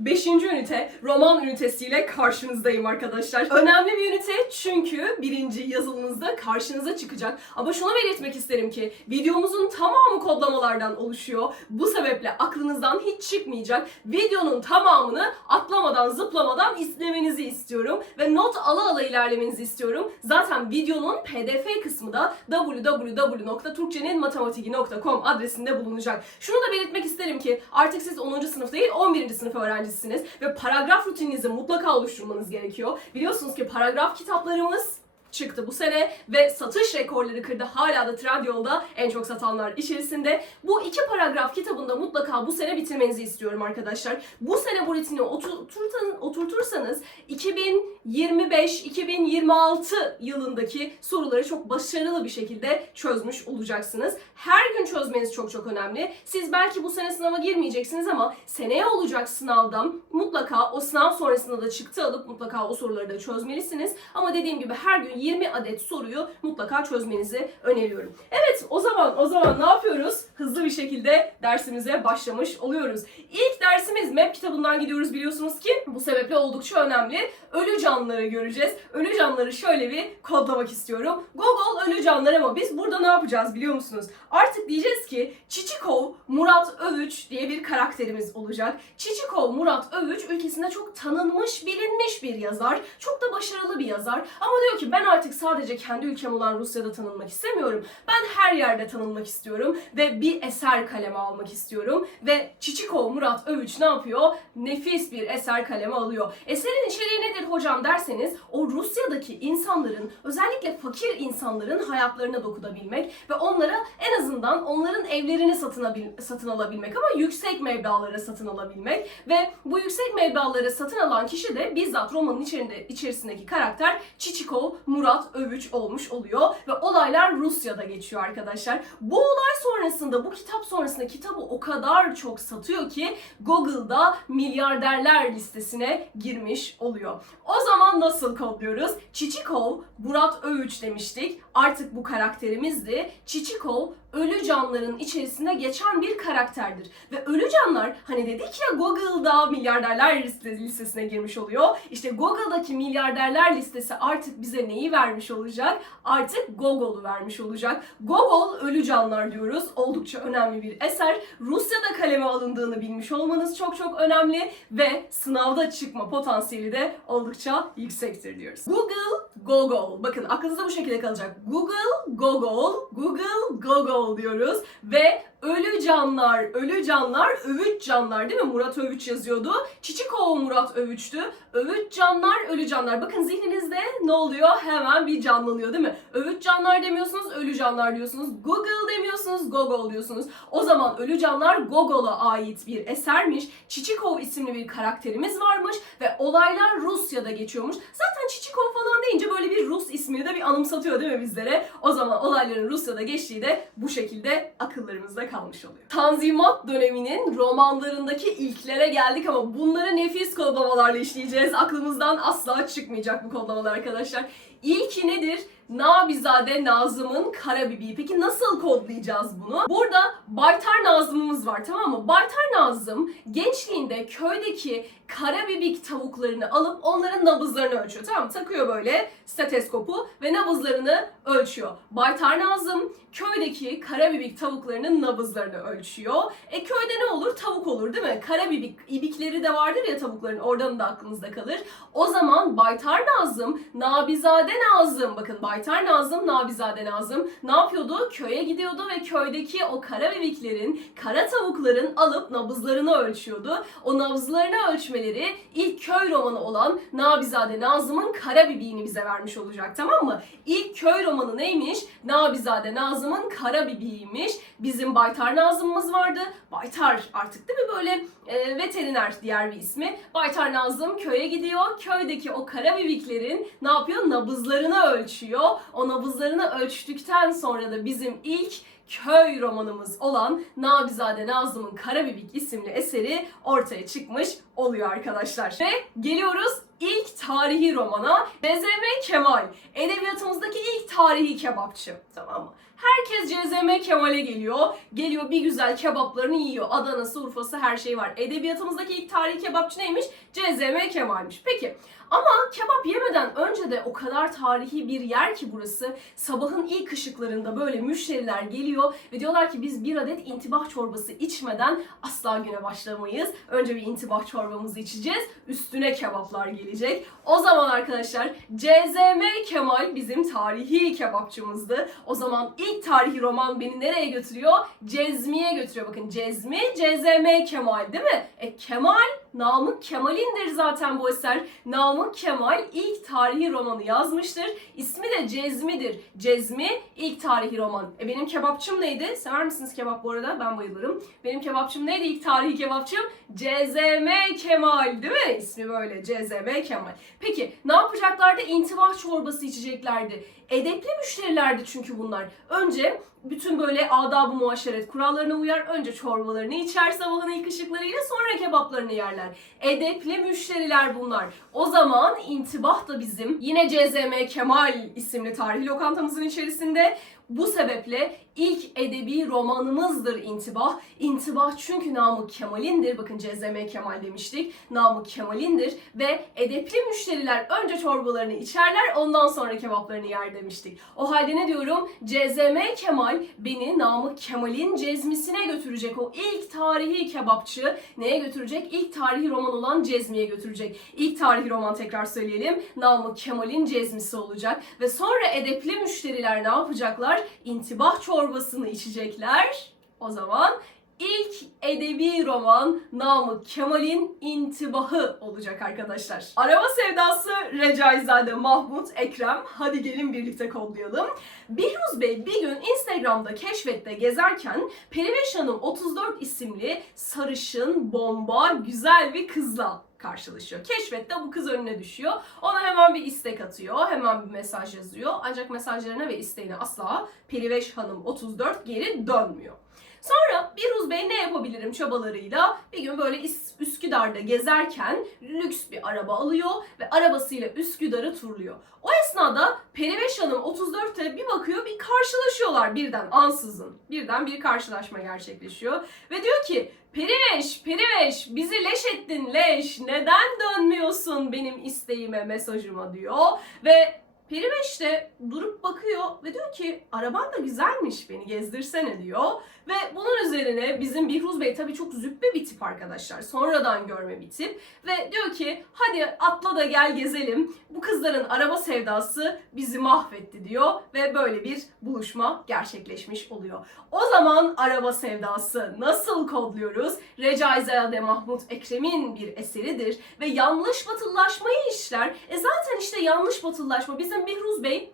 5. ünite roman ünitesiyle karşınızdayım arkadaşlar. Önemli bir ünite çünkü birinci yazılımınızda karşınıza çıkacak. Ama şunu belirtmek isterim ki videomuzun tamamı kodlamalardan oluşuyor. Bu sebeple aklınızdan hiç çıkmayacak. Videonun tamamını atlamadan zıplamadan izlemenizi istiyorum ve not ala ala ilerlemenizi istiyorum. Zaten videonun pdf kısmı da www.turkceninmatematiki.com adresinde bulunacak. Şunu da belirtmek isterim ki artık siz 10. sınıf değil 11. sınıf öğrencisisiniz ve paragraf rutininizi mutlaka oluşturmanız gerekiyor. Biliyorsunuz ki paragraf kitaplarımız çıktı bu sene ve satış rekorları kırdı. Hala da Trendyol'da en çok satanlar içerisinde. Bu iki paragraf kitabında mutlaka bu sene bitirmenizi istiyorum arkadaşlar. Bu sene bu oturtan, oturtursanız 2025-2026 yılındaki soruları çok başarılı bir şekilde çözmüş olacaksınız. Her gün çözmeniz çok çok önemli. Siz belki bu sene sınava girmeyeceksiniz ama seneye olacak sınavdan mutlaka o sınav sonrasında da çıktı alıp mutlaka o soruları da çözmelisiniz. Ama dediğim gibi her gün 20 adet soruyu mutlaka çözmenizi öneriyorum. Evet o zaman o zaman ne yapıyoruz? Hızlı bir şekilde dersimize başlamış oluyoruz. İlk dersimiz map kitabından gidiyoruz biliyorsunuz ki bu sebeple oldukça önemli. Ölü canlıları göreceğiz. Ölü canlıları şöyle bir kodlamak istiyorum. Gogol ölü canlılar ama biz burada ne yapacağız biliyor musunuz? Artık diyeceğiz ki Çiçikov Murat Övüç diye bir karakterimiz olacak. Çiçikov Murat Övüç ülkesinde çok tanınmış, bilinmiş bir yazar. Çok da başarılı bir yazar. Ama diyor ki ben artık sadece kendi ülkem olan Rusya'da tanınmak istemiyorum. Ben her yerde tanınmak istiyorum ve bir eser kaleme almak istiyorum. Ve Çiçikov Murat Övüç ne yapıyor? Nefis bir eser kaleme alıyor. Eserin içeriği nedir hocam derseniz o Rusya'daki insanların özellikle fakir insanların hayatlarına dokunabilmek ve onlara en azından onların evlerini satın, satın alabilmek ama yüksek meblalara satın alabilmek ve bu yüksek meblaları satın alan kişi de bizzat romanın içerisinde, içerisindeki karakter Çiçikov Murat Övüç olmuş oluyor ve olaylar Rusya'da geçiyor arkadaşlar. Bu olay sonrasında bu kitap sonrasında kitabı o kadar çok satıyor ki Google'da milyarderler listesine girmiş oluyor. O zaman nasıl kodluyoruz? Çiçikov Murat Övüç demiştik. Artık bu karakterimizdi. Çiçikov ölü canlıların içerisinde geçen bir karakterdir. Ve ölü canlar hani dedik ya Google'da milyarderler liste- listesine girmiş oluyor. İşte Google'daki milyarderler listesi artık bize neyi vermiş olacak? Artık Gogol'u vermiş olacak. Gogol ölü canlılar diyoruz. Oldukça önemli bir eser. Rusya'da kaleme alındığını bilmiş olmanız çok çok önemli ve sınavda çıkma potansiyeli de oldukça yüksektir diyoruz. Google Gogol. Bakın aklınızda bu şekilde kalacak. Google Gogol, Google Gogol diyoruz ve ölü canlar, ölü canlar, övüç canlar değil mi? Murat Övüç yazıyordu. Çiçikov Murat Övüç'tü. Övüç canlar, ölü canlar. Bakın zihninizde ne oluyor? Hemen bir canlanıyor değil mi? Övüç canlar demiyorsunuz, ölü canlar diyorsunuz. Google demiyorsunuz, Gogol diyorsunuz. O zaman ölü canlar Gogol'a ait bir esermiş. Çiçikov isimli bir karakterimiz varmış ve olaylar Rusya'da geçiyormuş. Zaten Çiçikov falan deyince böyle bir Rus ismini de bir anımsatıyor değil mi bizlere? O zaman olayların Rusya'da geçtiği de bu şekilde akıllarımızda kalmış oluyor. Tanzimat döneminin romanlarındaki ilklere geldik ama bunları nefis kodlamalarla işleyeceğiz. Aklımızdan asla çıkmayacak bu kodlamalar arkadaşlar. İlki nedir? Nabizade Nazım'ın Karabibi. Peki nasıl kodlayacağız bunu? Burada Baytar Nazım'ımız var tamam mı? Baytar Nazım gençliğinde köydeki karabibik tavuklarını alıp onların nabızlarını ölçüyor. Tamam? Takıyor böyle steteskopu ve nabızlarını ölçüyor. Baytar Nazım köydeki karabibik tavuklarının nabızlarını ölçüyor. E köyde ne olur? Tavuk olur değil mi? Karabibik ibikleri de vardır ya tavukların oradan da aklınızda kalır. O zaman Baytar Nazım, Nabizade Nazım, bakın Baytar Nazım, Nabizade Nazım ne yapıyordu? Köye gidiyordu ve köydeki o kara bebeklerin, kara tavukların alıp nabızlarını ölçüyordu. O nabızlarını ölçmeleri ilk köy romanı olan Nabizade Nazım'ın Kara Bibi'ni bize vermiş olacak tamam mı? İlk köy romanı neymiş? Nabizade Nazım'ın Kara Bibi'ymiş. Bizim Baytar Nazım'ımız vardı. Baytar artık değil mi böyle e, veteriner diğer bir ismi. Baytar Nazım köye gidiyor. Köydeki o kara bebeklerin ne yapıyor? Nabızlarını ölçüyor. O nabızlarını ölçtükten sonra da bizim ilk köy romanımız olan Nabizade Nazım'ın Karabibik isimli eseri ortaya çıkmış oluyor arkadaşlar. Ve geliyoruz ilk tarihi romana BZM Kemal. Edebiyatımızdaki ilk tarihi kebapçı. Tamam mı? Herkes CZM Kemal'e geliyor. Geliyor bir güzel kebaplarını yiyor. Adana'sı, Urfa'sı her şey var. Edebiyatımızdaki ilk tarihi kebapçı neymiş? CZM Kemal'miş. Peki ama kebap yemeden önce de o kadar tarihi bir yer ki burası. Sabahın ilk ışıklarında böyle müşteriler geliyor ve diyorlar ki biz bir adet intibah çorbası içmeden asla güne başlamayız. Önce bir intibah çorbamızı içeceğiz. Üstüne kebaplar gelecek. O zaman arkadaşlar CZM Kemal bizim tarihi kebapçımızdı. O zaman ilk tarihi roman beni nereye götürüyor? Cezmi'ye götürüyor. Bakın Cezmi, CZM Kemal değil mi? E Kemal Namık Kemal'indir zaten bu eser. Namık Kemal ilk tarihi romanı yazmıştır. İsmi de Cezmi'dir. Cezmi ilk tarihi roman. E benim kebapçım neydi? Sever misiniz kebap bu arada? Ben bayılırım. Benim kebapçım neydi ilk tarihi kebapçım? CZM Kemal değil mi? İsmi böyle CZM Kemal. Peki ne yapacaklardı? İntibah çorbası içeceklerdi. Edepli müşterilerdi çünkü bunlar. Önce bütün böyle adab-ı muaşeret kurallarına uyar. Önce çorbalarını içer sabahın ilk ışıklarıyla sonra kebaplarını yerler. Edepli müşteriler bunlar. O zaman intibah da bizim yine CZM Kemal isimli tarihi lokantamızın içerisinde. Bu sebeple ilk edebi romanımızdır İntibah. İntibah çünkü Namık Kemal'indir. Bakın CZM Kemal demiştik. Namık Kemal'indir ve edepli müşteriler önce çorbalarını içerler ondan sonra kebaplarını yer demiştik. O halde ne diyorum? CZM Kemal beni Namık Kemal'in cezmisine götürecek. O ilk tarihi kebapçı neye götürecek? İlk tarihi roman olan Cezmi'ye götürecek. İlk tarihi roman tekrar söyleyelim. Namık Kemal'in cezmisi olacak ve sonra edepli müşteriler ne yapacaklar? İntibah çorbasını içecekler. O zaman ilk edebi roman Namık Kemal'in intibahı olacak arkadaşlar. Araba sevdası Recaizade Mahmut Ekrem. Hadi gelin birlikte kodlayalım. Bihruz Bey bir gün Instagram'da keşfette gezerken Periveş Hanım 34 isimli sarışın, bomba, güzel bir kızla karşılaşıyor. Keşfette bu kız önüne düşüyor. Ona hemen bir istek atıyor. Hemen bir mesaj yazıyor. Ancak mesajlarına ve isteğine asla Periveş Hanım 34 geri dönmüyor. Sonra Biruz Bey ne yapabilirim çabalarıyla bir gün böyle Üsküdar'da gezerken lüks bir araba alıyor ve arabasıyla Üsküdar'ı turluyor. O esnada Periveş Hanım 34'te bir bakıyor bir karşılaşıyorlar birden ansızın. Birden bir karşılaşma gerçekleşiyor ve diyor ki Periveş, Periveş bizi leş ettin leş. Neden dönmüyorsun benim isteğime, mesajıma diyor. Ve Periveş de durup bakıyor ve diyor ki araban da güzelmiş beni gezdirsene diyor. Ve bunun üzerine bizim Bihruz Bey tabii çok züppe bir tip arkadaşlar. Sonradan görme bir tip. Ve diyor ki hadi atla da gel gezelim. Bu kızların araba sevdası bizi mahvetti diyor. Ve böyle bir buluşma gerçekleşmiş oluyor. O zaman araba sevdası nasıl kodluyoruz? Recaizade Mahmut Ekrem'in bir eseridir. Ve yanlış batıllaşmayı işler. E zaten işte yanlış batıllaşma. Bizim Bihruz Bey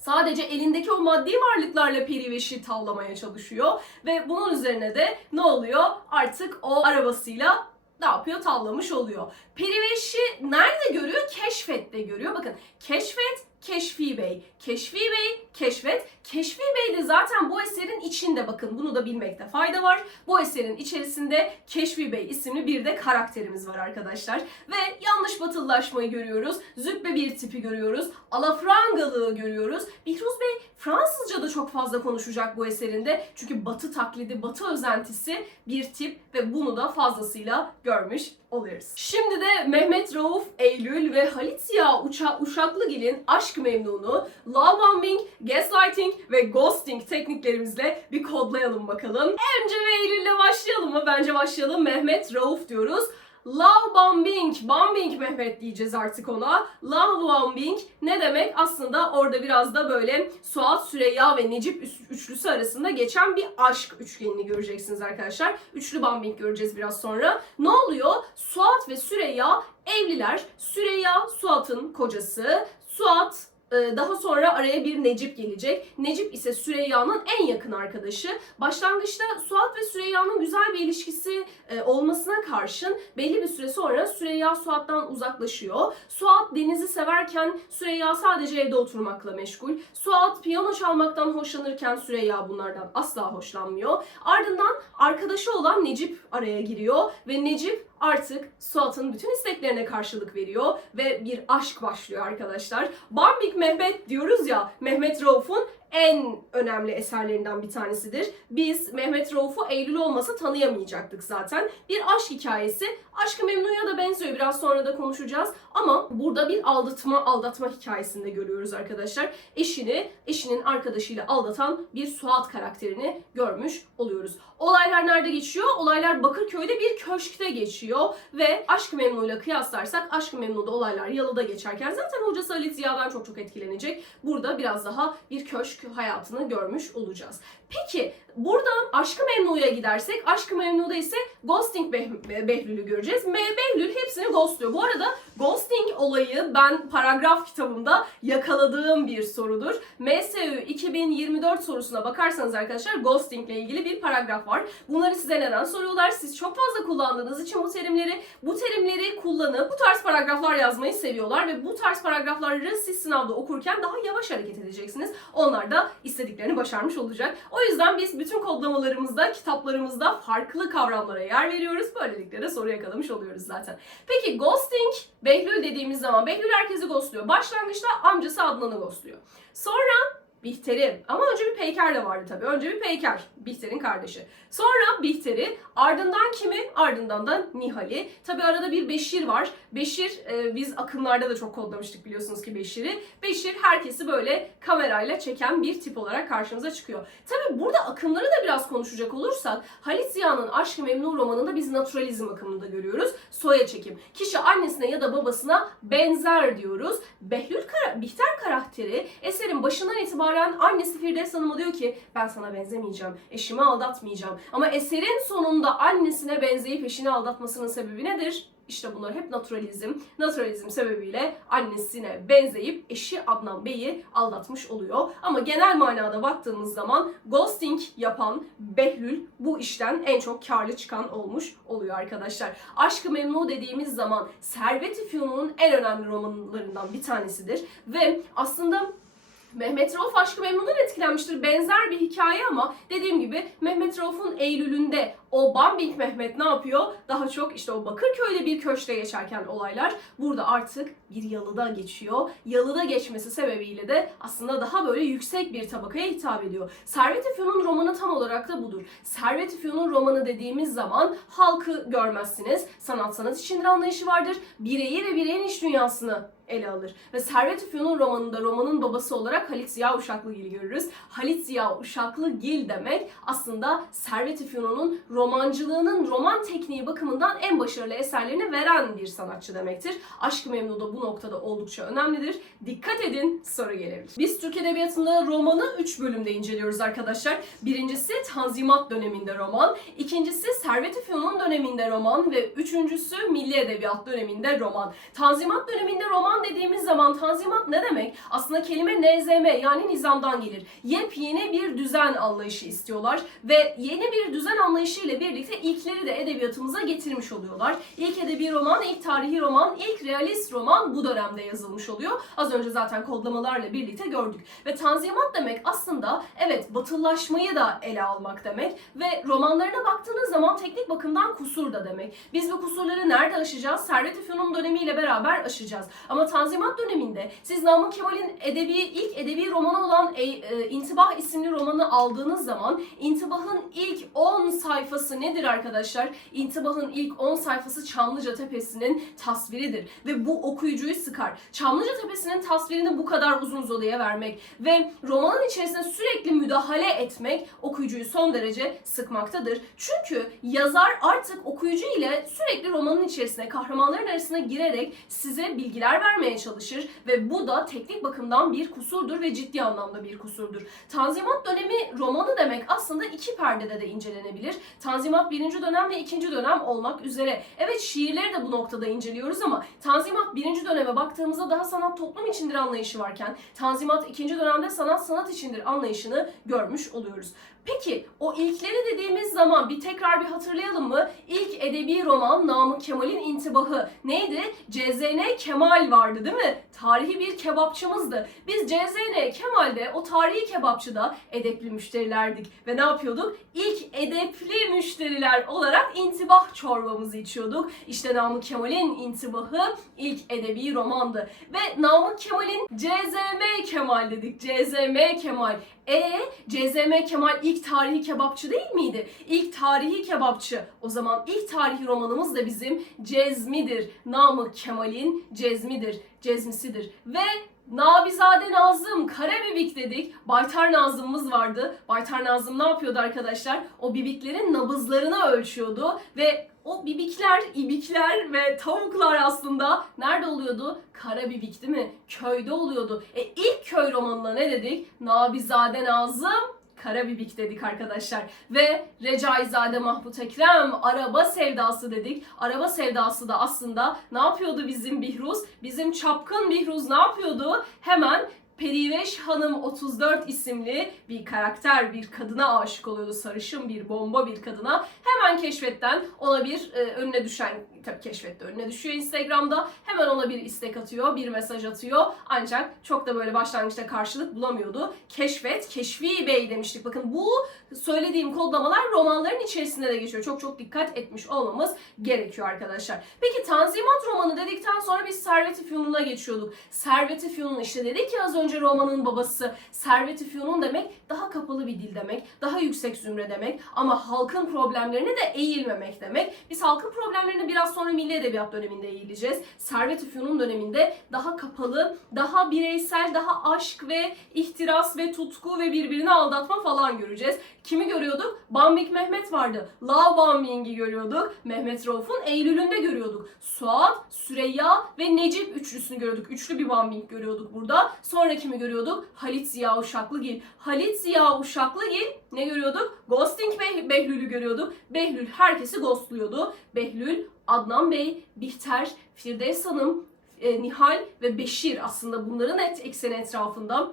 Sadece elindeki o maddi varlıklarla periveşi tavlamaya çalışıyor. Ve bunun üzerine de ne oluyor? Artık o arabasıyla ne yapıyor? Tavlamış oluyor. Periveşi nerede görüyor? Keşfette görüyor. Bakın keşfet, Keşfi Bey. Keşfi Bey, keşfet. Keşfi Bey de zaten bu eserin içinde bakın bunu da bilmekte fayda var. Bu eserin içerisinde Keşfi Bey isimli bir de karakterimiz var arkadaşlar. Ve yanlış batıllaşmayı görüyoruz. Züppe bir tipi görüyoruz. Alafrangalığı görüyoruz. Bihruz Bey Fransızca da çok fazla konuşacak bu eserinde. Çünkü batı taklidi, batı özentisi bir tip ve bunu da fazlasıyla görmüş oluyoruz. Şimdi de Mehmet Rauf Eylül ve Halit Ziya Uça Uşaklıgil'in Aşk Memnunu, Love Bombing, Gaslighting ve Ghosting tekniklerimizle bir kodlayalım bakalım. Önce ve Eylül'le başlayalım mı? Bence başlayalım. Mehmet Rauf diyoruz. Love bombing, bombing Mehmet diyeceğiz artık ona. Love bombing ne demek? Aslında orada biraz da böyle Suat, Süreyya ve Necip üç- üçlüsü arasında geçen bir aşk üçgenini göreceksiniz arkadaşlar. Üçlü bombing göreceğiz biraz sonra. Ne oluyor? Suat ve Süreyya evliler. Süreyya Suat'ın kocası. Suat daha sonra araya bir Necip gelecek. Necip ise Süreyya'nın en yakın arkadaşı. Başlangıçta Suat ve Süreyya'nın güzel bir ilişkisi e, olmasına karşın belli bir süre sonra Süreyya Suat'tan uzaklaşıyor. Suat Deniz'i severken Süreyya sadece evde oturmakla meşgul. Suat piyano çalmaktan hoşlanırken Süreyya bunlardan asla hoşlanmıyor. Ardından arkadaşı olan Necip araya giriyor ve Necip artık Suat'ın bütün isteklerine karşılık veriyor ve bir aşk başlıyor arkadaşlar. Bambik Mehmet diyoruz ya, Mehmet Rauf'un en önemli eserlerinden bir tanesidir. Biz Mehmet Rauf'u Eylül olmasa tanıyamayacaktık zaten. Bir aşk hikayesi. Aşkı Memnu'ya da benziyor. Biraz sonra da konuşacağız. Ama burada bir aldatma aldatma hikayesinde görüyoruz arkadaşlar. Eşini, eşinin arkadaşıyla aldatan bir Suat karakterini görmüş oluyoruz. Olaylar nerede geçiyor? Olaylar Bakırköy'de bir köşkte geçiyor ve Aşk-ı Memnu'yla kıyaslarsak Aşk-ı Memnu'da olaylar Yalı'da geçerken zaten hocası Ali Ziya'dan çok çok etkilenecek. Burada biraz daha bir köşk hayatını görmüş olacağız. Peki buradan Aşk-ı Memnu'ya gidersek Aşk-ı Memnu'da ise Ghosting Beh- Behlül'ü göreceğiz. Me Behlül hepsini ghostluyor. Bu arada ghosting olayı ben paragraf kitabımda yakaladığım bir sorudur. MSÜ 2024 sorusuna bakarsanız arkadaşlar ghosting ile ilgili bir paragraf var. Bunları size neden soruyorlar? Siz çok fazla kullandığınız için bu terimleri bu terimleri kullanıp bu tarz paragraflar yazmayı seviyorlar ve bu tarz paragrafları siz sınavda okurken daha yavaş hareket edeceksiniz. Onlar da istediklerini başarmış olacak. O yüzden biz bütün kodlamalarımızda, kitaplarımızda farklı kavramlara yer veriyoruz. Böylelikle de soru yakalamış oluyoruz zaten. Peki ghosting, Behlül dediğimiz zaman Behlül herkesi ghostluyor. Başlangıçta amcası Adnan'ı ghostluyor. Sonra Bihter'i ama önce bir Peyker de vardı tabii. Önce bir Peyker, Bihter'in kardeşi. Sonra Bihter'i, ardından kimi? Ardından da Nihal'i. Tabii arada bir Beşir var. Beşir, e, biz akımlarda da çok kodlamıştık biliyorsunuz ki Beşir'i. Beşir herkesi böyle kamerayla çeken bir tip olarak karşımıza çıkıyor. Tabii burada akımları da biraz konuşacak olursak Halit Ziya'nın Aşk-ı Memnu romanında biz naturalizm akımını da görüyoruz. Soya çekim. Kişi annesine ya da babasına benzer diyoruz. Behlül kara Bihter karakteri eserin başından itibaren annesi Firdevs Hanım'a diyor ki ben sana benzemeyeceğim, eşimi aldatmayacağım. Ama eserin sonunda annesine benzeyip eşini aldatmasının sebebi nedir? İşte bunlar hep naturalizm. Naturalizm sebebiyle annesine benzeyip eşi Adnan Bey'i aldatmış oluyor. Ama genel manada baktığımız zaman ghosting yapan Behlül bu işten en çok karlı çıkan olmuş oluyor arkadaşlar. Aşk-ı Memnu dediğimiz zaman Servet-i en önemli romanlarından bir tanesidir. Ve aslında Mehmet Rauf Aşk-ı Memnu'dan etkilenmiştir. Benzer bir hikaye ama dediğim gibi Mehmet Rauf'un Eylül'ünde o Bambing Mehmet ne yapıyor? Daha çok işte o Bakırköy'de bir köşkte geçerken olaylar burada artık bir yalıda geçiyor. Yalıda geçmesi sebebiyle de aslında daha böyle yüksek bir tabakaya hitap ediyor. Servet-i Fünun romanı tam olarak da budur. Servet-i Fünun romanı dediğimiz zaman halkı görmezsiniz. Sanat sanat içindir anlayışı vardır. Bireyi ve bireyin iç dünyasını ele alır. Ve Servet-i Fünun romanında romanın babası olarak Halit Ziya Uşaklıgil'i görürüz. Halit Ziya Uşaklıgil demek aslında Servet-i Fünun'un romancılığının roman tekniği bakımından en başarılı eserlerini veren bir sanatçı demektir. Aşk-ı Memnu da bu noktada oldukça önemlidir. Dikkat edin soru gelebilir. Biz Türk Edebiyatı'nda romanı 3 bölümde inceliyoruz arkadaşlar. Birincisi Tanzimat döneminde roman, ikincisi Servet-i Fünun döneminde roman ve üçüncüsü Milli Edebiyat döneminde roman. Tanzimat döneminde roman dediğimiz zaman Tanzimat ne demek? Aslında kelime nezeme yani nizamdan gelir. Yepyeni bir düzen anlayışı istiyorlar ve yeni bir düzen anlayışı ile birlikte ilkleri de edebiyatımıza getirmiş oluyorlar. İlk edebi roman, ilk tarihi roman, ilk realist roman bu dönemde yazılmış oluyor. Az önce zaten kodlamalarla birlikte gördük. Ve tanzimat demek aslında evet batılılaşmayı da ele almak demek ve romanlarına baktığınız zaman teknik bakımdan kusur da demek. Biz bu kusurları nerede aşacağız? Servet-i Fünun dönemiyle beraber aşacağız. Ama Tanzimat döneminde siz Namık Kemal'in edebi ilk edebi romanı olan e, e, İntibah isimli romanı aldığınız zaman İntibah'ın ilk 10 sayfası nedir arkadaşlar? İntibah'ın ilk 10 sayfası Çamlıca Tepesi'nin tasviridir ve bu okuyucuyu sıkar. Çamlıca Tepesi'nin tasvirini bu kadar uzun uzadıya vermek ve romanın içerisine sürekli müdahale etmek okuyucuyu son derece sıkmaktadır. Çünkü yazar artık okuyucu ile sürekli romanın içerisine kahramanların arasına girerek size bilgiler vermeye çalışır ve bu da teknik bakımdan bir kusurdur ve ciddi anlamda bir kusurdur. Tanzimat dönemi romanı demek aslında iki perdede de incelenebilir. Tanzimat birinci dönem ve ikinci dönem olmak üzere. Evet şiirleri de bu noktada inceliyoruz ama Tanzimat birinci döneme baktığımızda daha sanat toplum içindir anlayışı varken Tanzimat ikinci dönemde sanat sanat içindir anlayışını görmüş oluyoruz. Peki o ilkleri dediğimiz zaman bir tekrar bir hatırlayalım mı? İlk edebi roman Namık Kemal'in intibahı neydi? CZN Kemal vardı değil mi? Tarihi bir kebapçımızdı. Biz CZN Kemal'de o tarihi kebapçıda edepli müşterilerdik. Ve ne yapıyorduk? İlk edepli müşteriler olarak intibah çorbamızı içiyorduk. İşte Namık Kemal'in intibahı ilk edebi romandı. Ve Namık Kemal'in CZM Kemal dedik. CZM Kemal. E CZM Kemal ilk tarihi kebapçı değil miydi? İlk tarihi kebapçı. O zaman ilk tarihi romanımız da bizim Cezmidir. Namık Kemal'in Cezmidir. Cezmisidir. Ve Nabizade Nazım, Karabibik dedik. Baytar Nazım'ımız vardı. Baytar Nazım ne yapıyordu arkadaşlar? O bibiklerin nabızlarını ölçüyordu ve o bibikler, ibikler ve tavuklar aslında nerede oluyordu? Karabibik değil mi? Köyde oluyordu. E ilk köy romanına ne dedik? Nabizade Nazım, Karabibik dedik arkadaşlar. Ve Recaizade Mahmut Ekrem araba sevdası dedik. Araba sevdası da aslında ne yapıyordu bizim Bihruz? Bizim çapkın Bihruz ne yapıyordu? Hemen Periveş Hanım 34 isimli bir karakter, bir kadına aşık oluyordu. Sarışın bir bomba bir kadına. Hemen keşfetten ona bir e, önüne düşen, tabii keşfette önüne düşüyor Instagram'da. Hemen ona bir istek atıyor, bir mesaj atıyor. Ancak çok da böyle başlangıçta karşılık bulamıyordu. Keşfet, Keşfi Bey demiştik. Bakın bu söylediğim kodlamalar romanların içerisinde de geçiyor. Çok çok dikkat etmiş olmamız gerekiyor arkadaşlar. Peki Tanzimat romanı dedikten sonra biz Servet-i Fünun'a geçiyorduk. Servet-i Fünun işte dedik ya az önce romanın babası. Servet-i Fünun demek daha kapalı bir dil demek, daha yüksek zümre demek ama halkın problemlerine de eğilmemek demek. Biz halkın problemlerine biraz sonra Milli Edebiyat döneminde eğileceğiz. Servet-i Fünun döneminde daha kapalı, daha bireysel, daha aşk ve ihtiras ve tutku ve birbirini aldatma falan göreceğiz. Kimi görüyorduk? Bambik Mehmet vardı. Love Bombing'i görüyorduk. Mehmet Rauf'un Eylül'ünde görüyorduk. Suat, Süreyya ve Necip üçlüsünü görüyorduk. Üçlü bir Bombing görüyorduk burada. Sonra kimi görüyorduk? Halit Ziya Uşaklıgil. Halit Ziya Uşaklıgil ne görüyorduk? Ghosting Beh- Behlül'ü görüyorduk. Behlül herkesi ghostluyordu. Behlül, Adnan Bey, Bihter, Firdevs Hanım, e, Nihal ve Beşir aslında bunların et, ekseni etrafında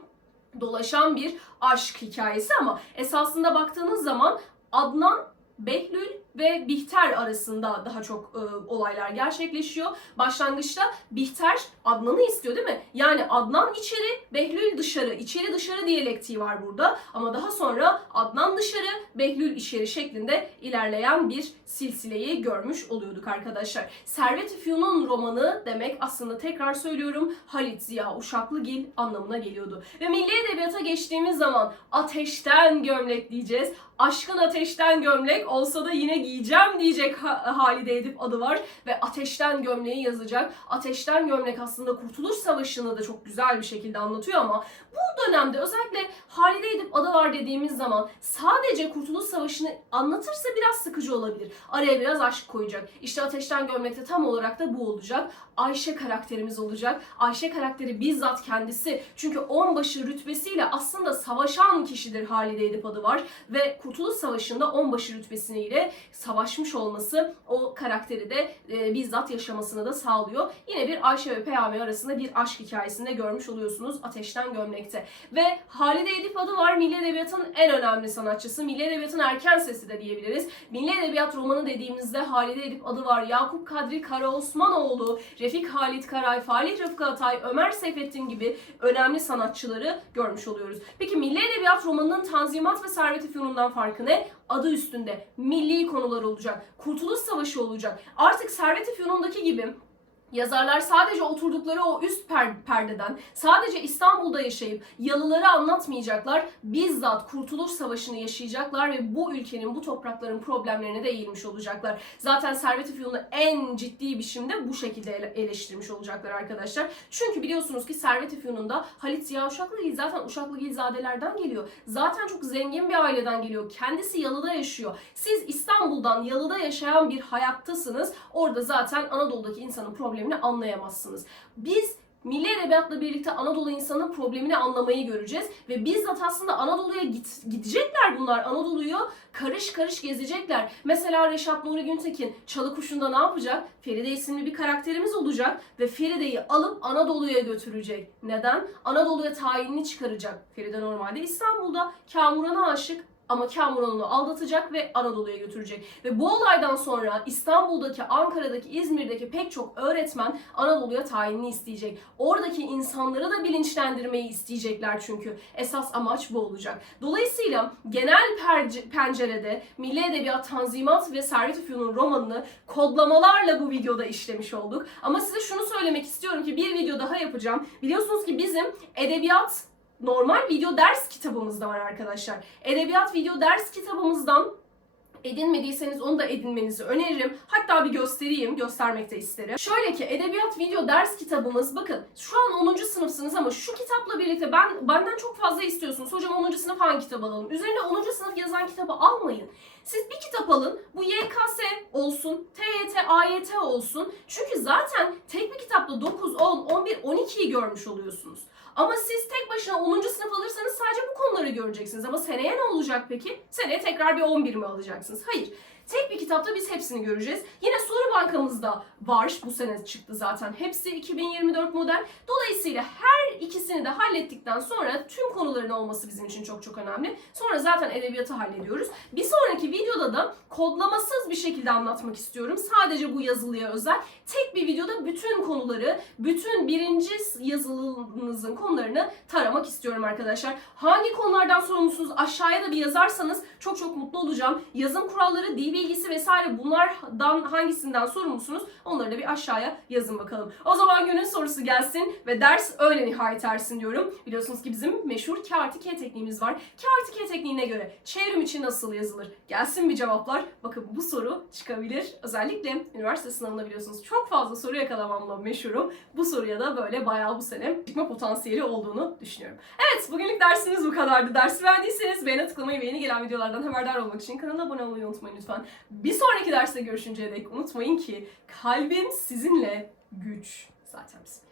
dolaşan bir aşk hikayesi ama esasında baktığınız zaman Adnan, Behlül ve Bihter arasında daha çok e, olaylar gerçekleşiyor. Başlangıçta Bihter Adnan'ı istiyor değil mi? Yani Adnan içeri, Behlül dışarı, içeri dışarı diyalektiği var burada. Ama daha sonra Adnan dışarı, Behlül içeri şeklinde ilerleyen bir silsileyi görmüş oluyorduk arkadaşlar. Servet-i romanı demek aslında tekrar söylüyorum Halit Ziya Uşaklıgil anlamına geliyordu. Ve milli edebiyata geçtiğimiz zaman ateşten gömlek diyeceğiz. Aşkın ateşten gömlek olsa da yine giyeceğim diyecek Ha- Halide Edip adı var ve ateşten gömleği yazacak. Ateşten gömlek aslında Kurtuluş Savaşı'nı da çok güzel bir şekilde anlatıyor ama bu dönemde özellikle Halide Edip adı var dediğimiz zaman sadece Kurtuluş Savaşı'nı anlatırsa biraz sıkıcı olabilir. Araya biraz aşk koyacak. İşte Ateşten Gömlek'te tam olarak da bu olacak. Ayşe karakterimiz olacak. Ayşe karakteri bizzat kendisi. Çünkü onbaşı rütbesiyle aslında savaşan kişidir Halide Edip adı var. Ve Kurtuluş Savaşı'nda onbaşı rütbesiyle savaşmış olması o karakteri de e, bizzat yaşamasını da sağlıyor. Yine bir Ayşe ve Peyami arasında bir aşk hikayesinde görmüş oluyorsunuz Ateşten Gömlek'te. Ve Halide Edip adı var. Milli Edebiyat'ın en önemli sanatçısı. Milli Edebiyat'ın erken sesi de diyebiliriz. Milli Edebiyat romanı dediğimizde Halide Edip adı var. Yakup Kadri Karaosmanoğlu, Refik Halit Karay, Falih Rıfkı Atay, Ömer Seyfettin gibi önemli sanatçıları görmüş oluyoruz. Peki Milli Edebiyat romanının Tanzimat ve Servet-i Fünun'dan farkı ne? Adı üstünde milli konular olacak. Kurtuluş Savaşı olacak. Artık Servet-i gibi Yazarlar sadece oturdukları o üst per- perdeden, sadece İstanbul'da yaşayıp yalıları anlatmayacaklar. Bizzat Kurtuluş Savaşı'nı yaşayacaklar ve bu ülkenin, bu toprakların problemlerine de eğilmiş olacaklar. Zaten Servet-i Fünun'u en ciddi biçimde bu şekilde ele- eleştirmiş olacaklar arkadaşlar. Çünkü biliyorsunuz ki Servet-i Fünun'da Halit Ziya Uşaklıgil zaten Uşaklıgilzadelerden geliyor. Zaten çok zengin bir aileden geliyor. Kendisi yalıda yaşıyor. Siz İstanbul'dan yalıda yaşayan bir hayattasınız. Orada zaten Anadolu'daki insanın problemini anlayamazsınız. Biz Milli Edebiyat'la birlikte Anadolu insanının problemini anlamayı göreceğiz ve bizzat aslında Anadolu'ya git, gidecekler bunlar. Anadolu'yu karış karış gezecekler. Mesela Reşat Nuri Güntekin Çalı Kuşu'nda ne yapacak? Feride isimli bir karakterimiz olacak ve Feride'yi alıp Anadolu'ya götürecek. Neden? Anadolu'ya tayinini çıkaracak. Feride normalde İstanbul'da Kamuran'a aşık Ama Kamuran onu aldatacak ve Anadolu'ya götürecek. Ve bu olaydan sonra İstanbul'daki, Ankara'daki, İzmir'deki pek çok öğretmen Anadolu'ya tayinini isteyecek. Oradaki insanları da bilinçlendirmeyi isteyecekler çünkü. Esas amaç bu olacak. Dolayısıyla genel pencerede Milli Edebiyat Tanzimat ve Servet Üfün'ün romanını kodlamalarla bu videoda işlemiş olduk. Ama size şunu söylemek istiyorum ki bir video daha yapacağım. Biliyorsunuz ki bizim edebiyat normal video ders kitabımız da var arkadaşlar. Edebiyat video ders kitabımızdan edinmediyseniz onu da edinmenizi öneririm. Hatta bir göstereyim, göstermek de isterim. Şöyle ki edebiyat video ders kitabımız bakın şu an 10. sınıfsınız ama şu kitapla birlikte ben benden çok fazla istiyorsunuz. Hocam 10. sınıf hangi kitap alalım? Üzerine 10. sınıf yazan kitabı almayın. Siz bir kitap alın. Bu YKS olsun, AYT olsun. Çünkü zaten tek bir kitapta 9, 10, 11, 12'yi görmüş oluyorsunuz. Ama siz tek başına 10. sınıf alırsanız sadece bu konuları göreceksiniz. Ama seneye ne olacak peki? Seneye tekrar bir 11 mi alacaksınız? Hayır. Tek bir kitapta biz hepsini göreceğiz. Yine soru bankamızda var. Bu sene çıktı zaten. Hepsi 2024 model. Dolayısıyla her ikisini de hallettikten sonra tüm konuların olması bizim için çok çok önemli. Sonra zaten edebiyatı hallediyoruz. Bir sonraki videoda da kodlamasız bir şekilde anlatmak istiyorum. Sadece bu yazılıya özel. Tek bir videoda bütün konuları, bütün birinci yazılınızın konularını taramak istiyorum arkadaşlar. Hangi konulardan sorumlusunuz aşağıya da bir yazarsanız çok çok mutlu olacağım. Yazım kuralları, dil bilgisi vesaire bunlardan hangisinden sorumlusunuz onları da bir aşağıya yazın bakalım. O zaman günün sorusu gelsin ve ders öyle nihayet ersin diyorum. Biliyorsunuz ki bizim meşhur K tekniğimiz var. K tekniğine göre çevrim için nasıl yazılır? Gelsin bir cevaplar. Bakın bu soru çıkabilir. Özellikle üniversite sınavında biliyorsunuz çok fazla soru yakalamamla meşhurum. Bu soruya da böyle bayağı bu sene çıkma potansiyeli olduğunu düşünüyorum. Evet bugünlük dersimiz bu kadardı. Dersi beğendiyseniz beğene tıklamayı ve yeni gelen videolardan haberdar olmak için kanala abone olmayı unutmayın lütfen. Bir sonraki derste görüşünceye dek unutmayın ki kalbim sizinle güç. Zaten bizim.